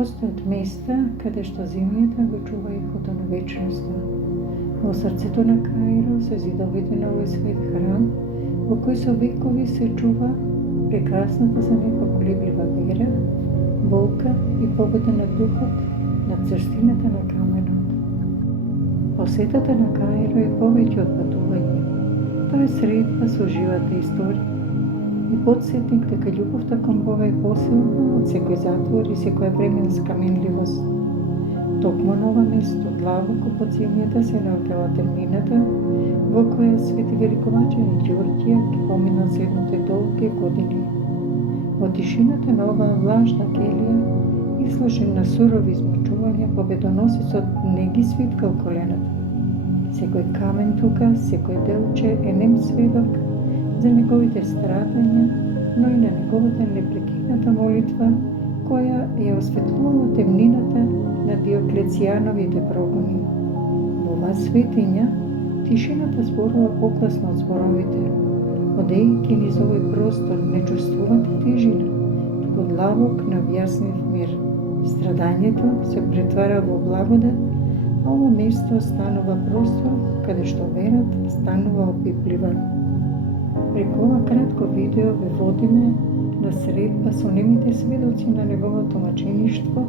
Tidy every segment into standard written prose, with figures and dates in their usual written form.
Постојат места каде што земјата го чува ехото на вечноста. Во срцето на Каиро се зидовите на овој свет храм, во кој со векови се чува прекрасната за непоколеблива вера, болка и победа на духот над црстината на каменот. Посетата на Каиро е повеќе од патување. Тоа е средба со живата историја и подсетник дека љубовта кон Бога е посилна од секој затвор и секоја временска минливост. Токму на ова место, длабоко под земјата, се наоѓала темнината во која свети великомачени Ѓорѓија ги поминал следните долги години. Во тишината на оваа влажна келија, изложен на сурови измучувања, победоносецот не ги свиткал колената. Секој камен тука, секој делче е нем сведок за неговите страдања, но и на неговата непрекината молитва, која ја осветлувала темнината на Диоклецијановите прогони. Во оваа светиња, тишината зборува погласно од зборовите. Одејќи низ овој простор не чувствувате тежина, туку длабок необјаснив мир. Страдањето се претвара во благодат, а ова место станува простор каде што верата станува опиплива. Преку ова кратко видео ве водиме на средба со немите сведоци на неговото мачеништво,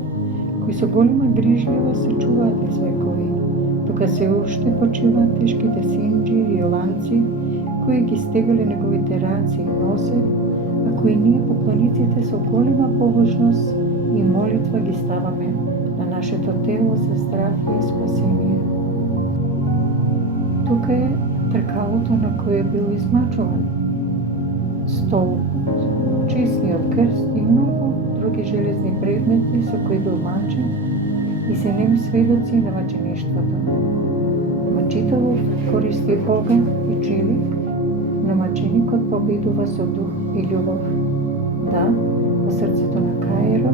кои со голема грижливост се чуваат низ векови. Тука се уште почиваат тешките синџири и ланци, кои ги стегале неговите раци и носе, а кои ние поклониците со голема побожност и молитва ги ставаме на нашето тело за здравје и спасение. Тука е тркалото на кое е бил измачуван, столбот, честниот крст и многу други железни предмети со кои бил мачен и се нем сведоци на мачеништвото. Мачителов користи оган и челик, но маченикот победува со дух и љубов. Да, во срцето на Каиро,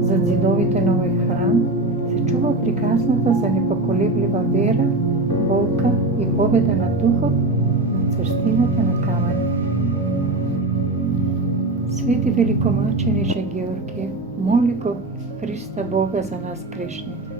зад зидовите на овој храм, се чува приказната за непоколеблива вера, болка и победа на духот на црстината на камен. Свети великомачениče Ѓорѓе, моли го Христа Бога за нас грешните.